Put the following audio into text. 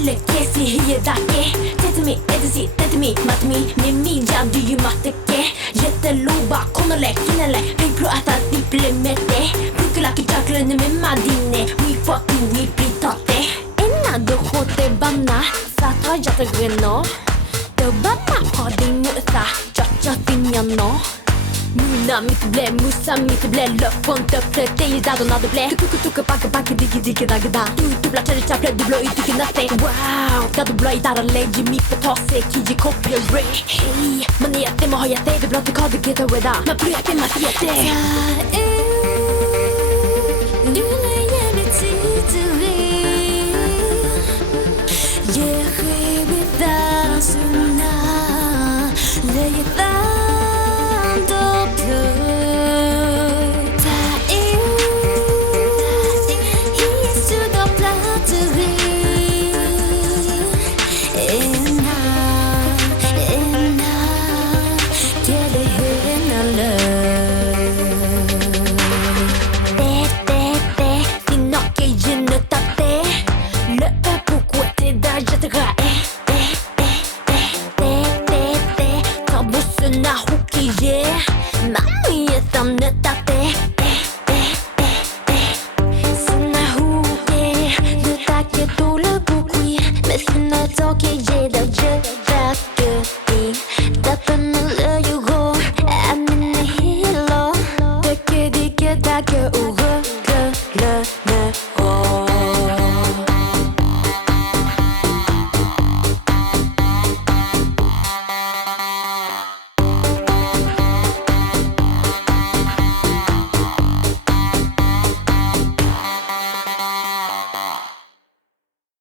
eller kesi hiyedake Tete mi, edisi, tete mi, matmi Mimi, ja, do you matake Jette loba, konole, kinele Pink pro ata, diple mete Pukulaki chakle, ne me madine We fucking, we pitate Enna do hote bana Sa ta jata greno Do bana hadi muta Cha fignano Muna mitt blä, musa mitt blä Löp på en töpple, det är där och när det blä Tuku backe, digge dagda Du dubbla tredje chaple, du blå ytike natte Wow, ka du blå i dara legge Mi på ta se, kiji kopje re Hej, man är det, man har jag det Det blå till kade, get away da Man bryter, man ser det Du lägger mitt tid till dig Ge skivit där sunna Lägger där Talk, yeah,